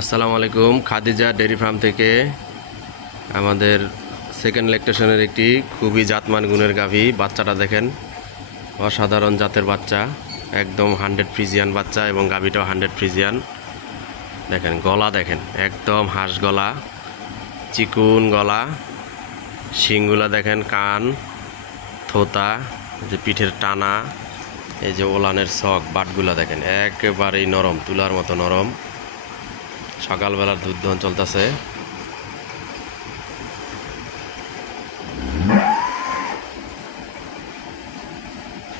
আসসালামু আলাইকুম। Khadija dairy farm থেকে আমাদের সেকেন্ড ল্যাকটেশনের একটি খুবই জাতমান গুণের গাভী। বাচ্চাটা দেখেন, অসাধারণ জাতের বাচ্চা, একদম 100 ফ্রিজিয়ান বাচ্চা এবং গাভীটাও 100 ফ্রিজিয়ান। দেখেন গলা, দেখেন একদম হাঁস গলা, চিকুন গলা, শিংগুলা দেখেন, কান, থোতা, যে পিঠের টানা, এই যে ওলানের শখ, বাটগুলা দেখেন একেবারেই নরম, তুলার মতো নরম। সকালবেলার দুধ দহন চলতেছে।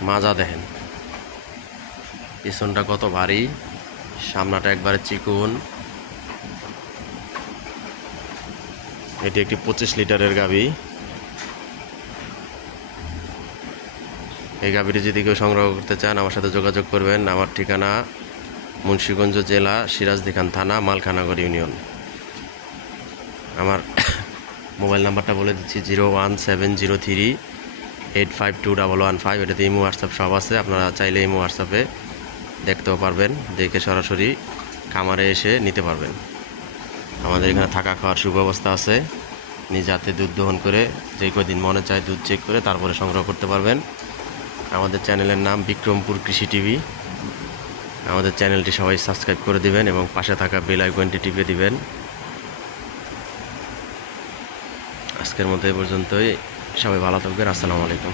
মাজা দেখেন, পিছনটা কত ভারী, সামনাটা একবারে চিকুন। এটি একটি 25 লিটারের গাভী। এই গাভীটি যদি কেউ সংগ্রহ করতে চান আমার সাথে যোগাযোগ করবেন। আমার ঠিকানা মুন্সিগঞ্জ জেলা, সিরাজদিখান থানা, মালখানগর ইউনিয়ন। আমার মোবাইল নাম্বারটা বলে দিচ্ছি 01703852115। এটাতে ইমো হোয়াটসঅ্যাপ সব আছে, আপনারা চাইলে ইমো হোয়াটসঅ্যাপে দেখতেও পারবেন, দেখে সরাসরি খামারে এসে নিতে পারবেন। আমাদের এখানে থাকা খাওয়ার সুব্যবস্থা আছে। নিজ হাতে দুধ দহন করে যে কদিন মনে চায় দুধ চেক করে তারপরে সংগ্রহ করতে পারবেন। আমাদের চ্যানেলের নাম বিক্রমপুর কৃষি টিভি। আমাদের চ্যানেলটি সবাই সাবস্ক্রাইব করে দিবেন এবং পাশে থাকা বেল আইকনটি টিপে দিবেন। আজকের মতো এ পর্যন্তই। সবাই ভালো থাকবেন। আসসালামু আলাইকুম।